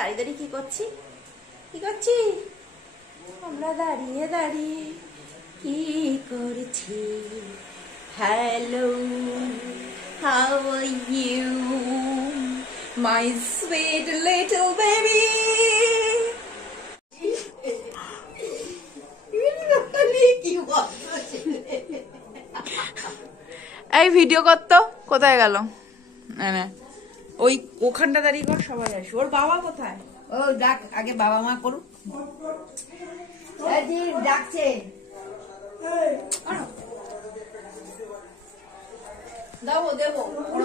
দাঁড়িয়ে দাঁড়িয়ে কি করছি আমরা দাঁড়িয়ে দাঁড়িয়ে কি করছি। Hello, how are you my sweet little baby. এই ভিডিও করতো কোথায় গেল? ওই ওখানটা দাঁড়িয়ে কর, সবাই আসে। ওর বাবা কোথায়? ও ডাক, আগে বাবা মা করুক। ডাকছে, দেবো দেবো ওর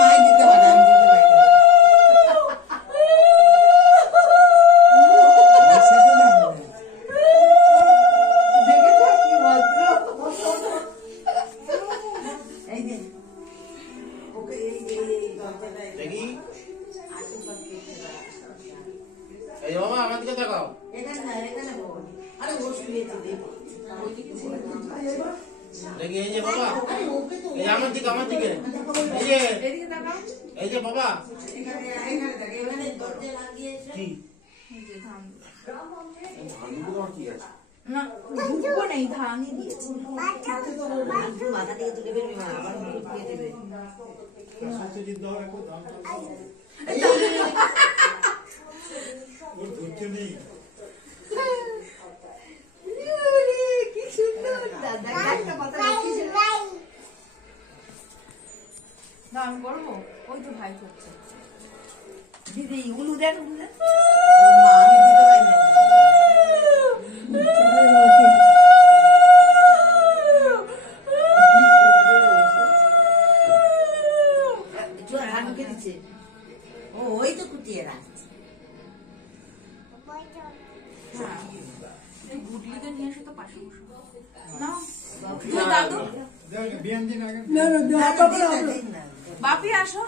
মায়ের দিতে হবে। আমি করবো, ওই তো ভাই করছে। দিদি উলু দেন, ওই তো কুটিয়ে রাখছে। গুডলিকে নিয়ে এসে তো পাশে বসো না। বাপি আসো।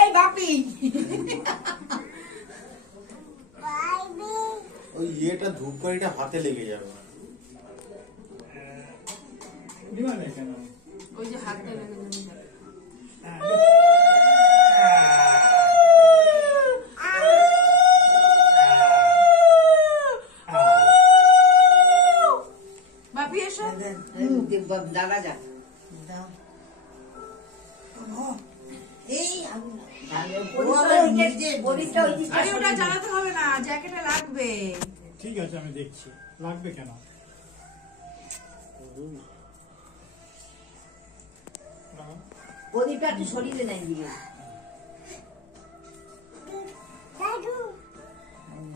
এই বাপি, ওই ইয়েটা ধূপকাঠিটা হাতে লেগে যাবে। ওই যে হাতে লেগে যাবে। বাপি এসো। দাদা যাক। আরে ওটা জ্বালাতে হবে না, জ্যাকেটে লাগবে। ঠিক আছে, আমি দেখছি। লাগবে কেন? প্রদীপটা একটু শরীরে নাই দিবে।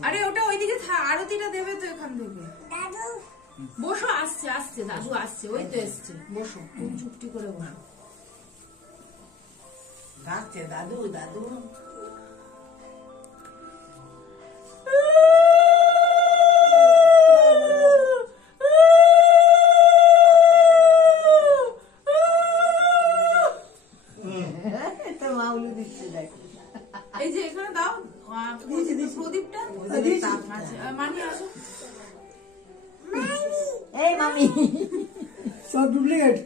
আরে ওটা ওইদিকে আরতিটা দেবে তো এখান থেকে। বসো, আসছে আসছে, দাদু আসছে, ওই তো এসছে। বসো, তুমি চুপটি করে বসো। ডাকছে দাদু দাদু। এই যে এখানে দাও প্রদীপটা। মানি আসো। এই মামি সব ডুপ্লিকেট।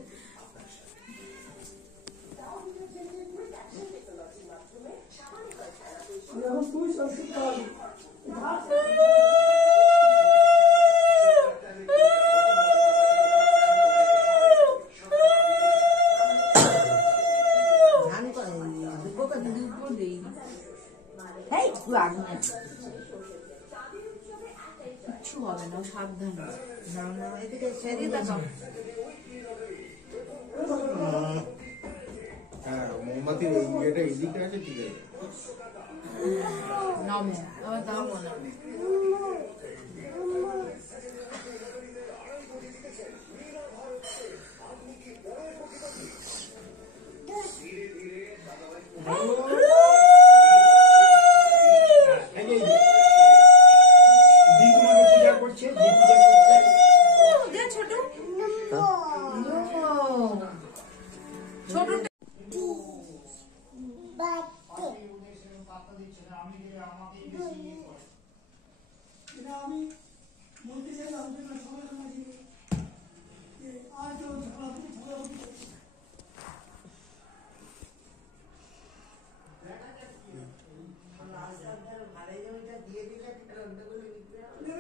কিচ্ছু হবে না, সাবধানে। হ্যাঁ, মোমবাতির এই ইয়েটা এদিকে আছে, ঠিক আছে। নামো, আবার দাও না। বন্ধ করে দিতে হবে।